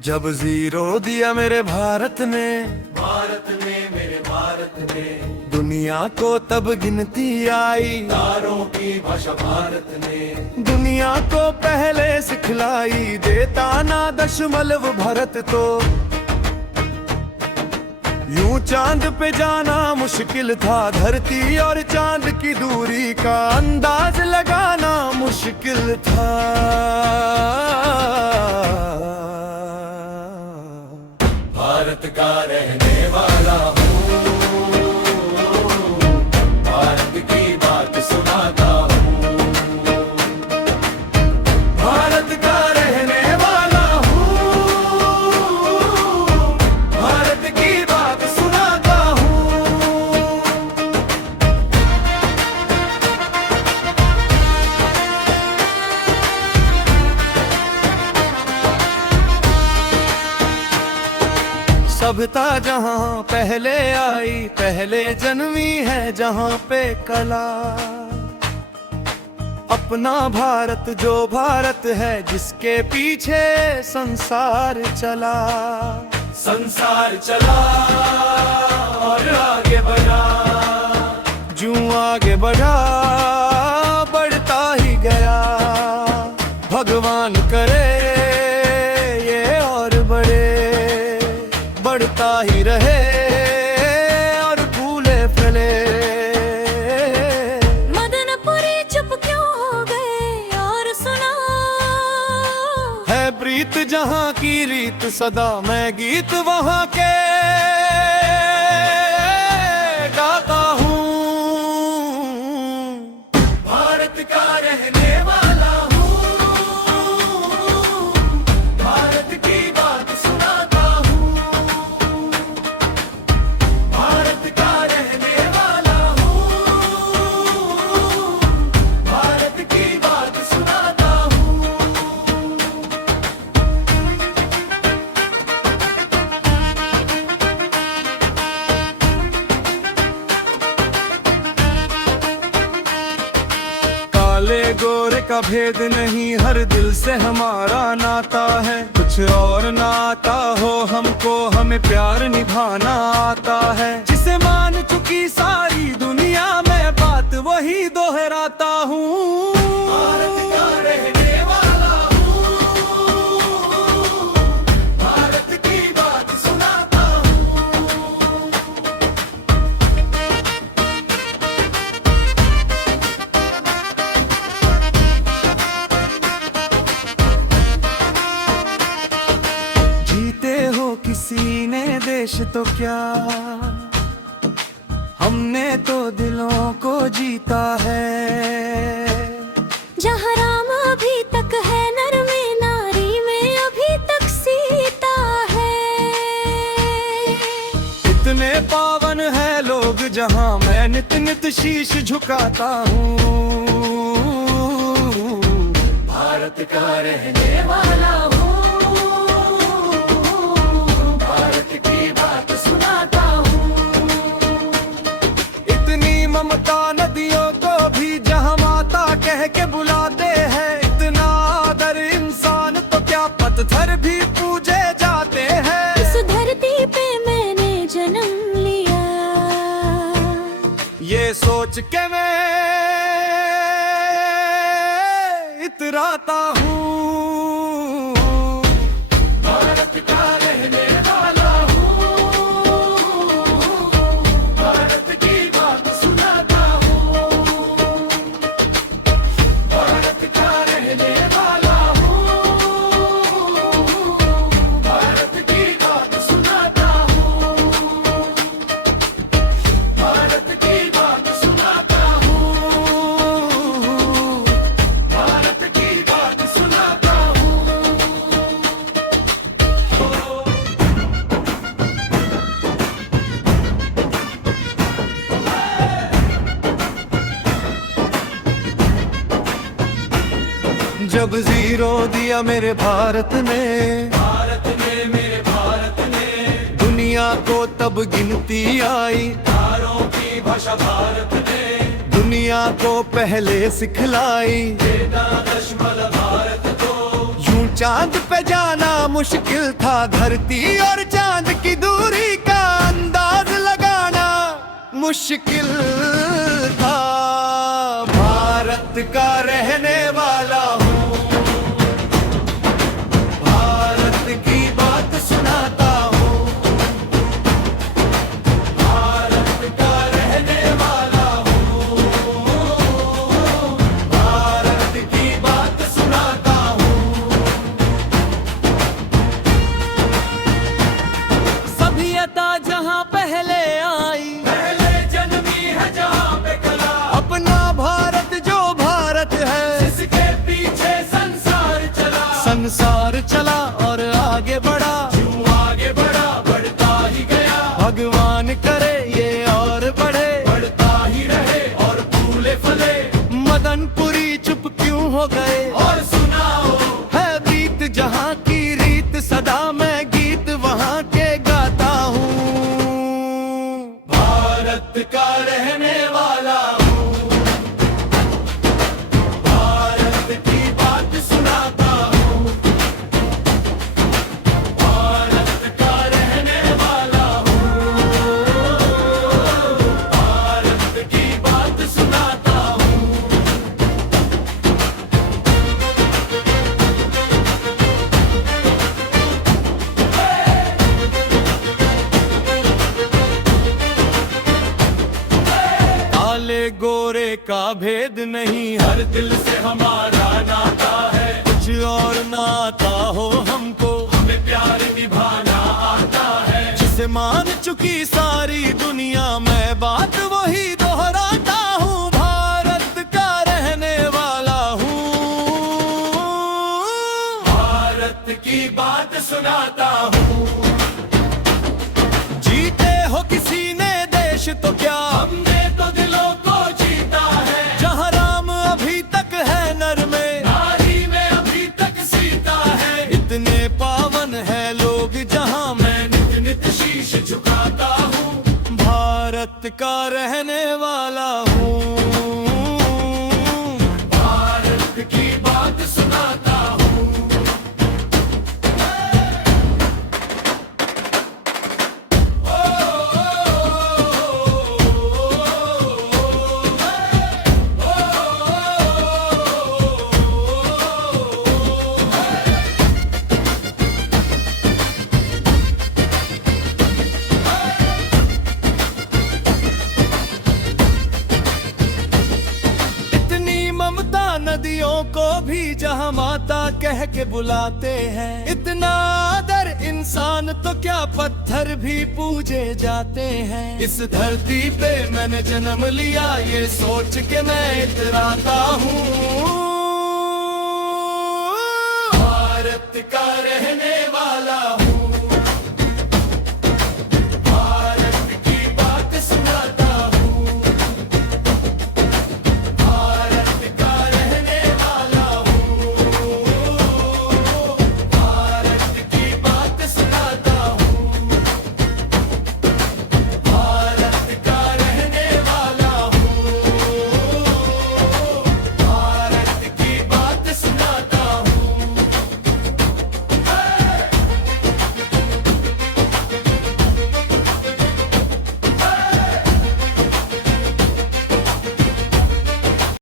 जब जीरो दिया मेरे भारत ने, मेरे भारत ने दुनिया को तब गिनती आई। तारों की भाषा भारत ने दुनिया को पहले सिखलाई, देता ना दशमलव भरत तो। यूं चांद पे जाना मुश्किल था, धरती और चांद की दूरी का अंदाज लगाना मुश्किल था। भारत का रहने वाला हूँ, भारत की बात सुनाता हूँ। भारत का रहने वाला हूँ, भारत की बात सुनाता हूँ। सभ्यता जहाँ पहले आई, पहले जन्मी है जहाँ पे कला। अपना भारत जो भारत है, जिसके पीछे संसार चला। संसार चला और आगे बढ़ा, जूं आगे बढ़ा बढ़ता ही गया। भगवान करे ये और बढ़ता ही रहे और फूले फले। मदनपुरी चुप क्यों हो गए और सुना, है प्रीत जहाँ की रीत सदा, मैं गीत वहाँ के गाता हूँ। भारत का रहने वाला हूँ, भारत की बात सुनाता हूँ। भारत का रहने वाला हूँ, भारत की बात सुनाता हूँ। काले गोरे का भेद नहीं, हर दिल से हमारा नाता है। कुछ और ना आता हो हमको, हमें प्यार निभाना आता है। जिसे मान चुकी सारी दुनिया, मैं बात वही दोहराता हूँ। भारत का रहने वाला हूँ, भारत की बात सुनाता हूँ। जीते हो किसी ने देश तो क्या, हमने तो दिलों को जीता है। जहाँ राम अभी तक है, नर में नारी में अभी तक सीता है। इतने पावन है लोग जहाँ, मैं नित नित शीश झुकाता हूँ। भारत का रहने वाला हूँ, भारत की बात सुनाता हूँ। इतनी ममता नदियों को भी जहाँ माता कह के बुलाते हैं। इतना आदर इंसान तो क्या पत्थर भी पूजे जाते हैं। इस धरती पे मैंने जन्म लिया, ये सोच के मैं इतराता हूँ। भारत का रहने वाला हूँ, भारत की बात सुनाता हूँ। भारत का रहने वाला हूँ, भारत की बात सुनाता हूँ। भारत की बात सुनाता हूँ, भारत की बात सुनाता हूँ। जब जीरो दिया मेरे भारत ने, मेरे भारत ने दुनिया को तब गिनती आई। तारों की भाषा भारत ने दुनिया को पहले सिखलाई। देता दशमलव भारत तो। यूं चांद पे जाना मुश्किल था धरती और चांद की दूरी का अंदाज लगाना मुश्किल था। भारत का रहने वाला हूँ, भारत की बात सुनाता हूँ, भारत का रहने वाला हूँ, भारत की बात सुनाता हूँ। सभ्यता जहाँ पहले आई, पहले जन्मी है जहाँ पे कला, अपना भारत जो भारत है, जिसके पीछे संसार चला, संसार चला और आगे बढ़ा, क्यों आगे बढ़ा, बढ़ता ही गया, भगवान करे ये और बढ़े, बढ़ता ही रहे और फूले फले। मदनपुरी चुप क्यों हो गए और सुनाओ, है बीत जहाँ की रीत, सदा मैं गीत वहाँ के गाता हूँ। भारत का रहने वाला हूँ, भारत की बात सुनाता हूँ, भारत का रहने वाला हूँ, भारत की बात सुनाता हूँ। काले गोरे का भेद नहीं, हर दिल से हमारा नाता है, कुछ और नाता हो हमको, हमें प्यार निभाना आता है, जिसे मान चुकी सारी दुनिया, मैं बात वही दोहराता हूँ। भारत का रहने वाला हूँ, भारत की बात सुनाता हूँ। जीते हो किसी ने देश तो क्या, हमने तो दिलों को जीता है, जहाँ राम अभी तक है नर में, नारी में अभी तक सीता है, इतने पावन है लोग जहाँ मैं नित नित शीश झुकाता हूँ। भारत का रहने वाला हूँ, भारत की बात सुनाता हूँ। नदियों को भी जहाँ माता कह के बुलाते हैं, इतना आदर इंसान तो क्या पत्थर भी पूजे जाते हैं। इस धरती पे मैंने जन्म लिया ये सोच के मैं इतराता हूँ।